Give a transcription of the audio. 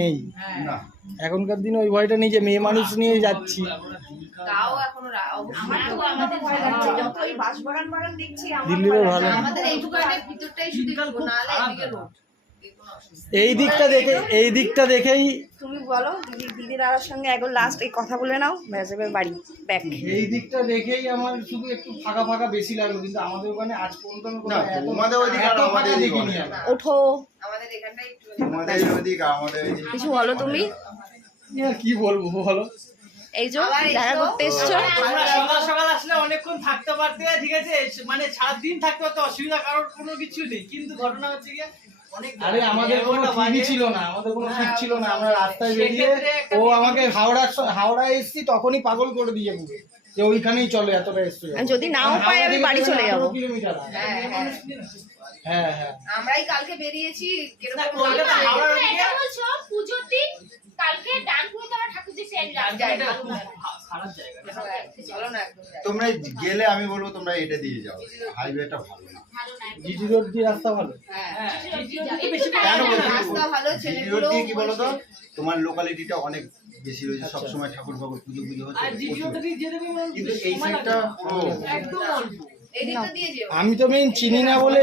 নেই এখনকার দিনে ওই ভয়টা নেই যে মেয়ে মানুষ নিয়ে যাচ্ছি। তাও এখনো আমাদের ভয় লাগছে যতই বাঁশবাগান বাগান দেখছি দিল্লিরও ভালো আমাদের এই দোকানের ভিতরটাই শুধু নালে এদিকে রোড। এই দিকটা দেখেই তুমি বলো দিদি দাদার সঙ্গে একবার লাস্ট এই কথা বলে নাও ব্যাস এবার বাড়ি ব্যাক। এই দিকটা দেখেই আমার শুধু একটু ফাঁকা ফাঁকা বেশি লাগলো, কিন্তু আমাদের ওখানে আজ পর্যন্ত তোমাদের ওইদিকে আর আমাদের দেখিনি। ওঠো আমাদের এখানটাই একটু তোমাদের ওইদিকে আমাদের কিছু বলো তুমি। কি বলবো বলো, এই যে দেখা করতে এসছো সকাল সকাল আসলে অনেকক্ষণ থাকতে পারতে, ঠিক আছে, মানে সারাদিন থাকতে পারতে অসুবিধা কারোর কোনো কিছু নেই, কিন্তু ঘটনা হচ্ছে গিয়ে আরে আমাদের কোনো ঠিকই ছিল না, আমাদের কোনো ঠিক ছিল না। আমরা রাস্তায় বেরিয়ে ও আমাকে হাওড়ায় এসছি তখনই পাগল করে দিয়ে পুরো যে ওইখানেই চলে এতটা এসছে। যদি নাও পাই আমি বাড়ি চলে যাবো। কিলোমিটার হ্যাঁ হ্যাঁ আমরাই কালকে বেরিয়েছি পুজোর দিন কালকে ডানকুনিতে আমার ঠাকুরজি সেন যায় খারাপ জায়গা। চলো না একদম তোমরা গেলে আমি বলবো তোমরা এটা দিয়ে যাও, হাইওয়েটা ভালো না। ভালো না জিটি রোড দিয়ে রাস্তা ভালো। হ্যাঁ কেন বলছি রাস্তা ভালো জিটি ছেলেগুলো রোড দিয়ে কি বলো তো, তোমার লোকালিটিটা অনেক বেশি রয়েছে, সবসময় ঠাকুর ফাকুর পুজো হচ্ছে, আর জিডিওতে যেতে কিন্তু এই সাইডটা একদম অল্প। এদিকটা দিয়ে যেও। আমি তো মেইন চিনি না বলে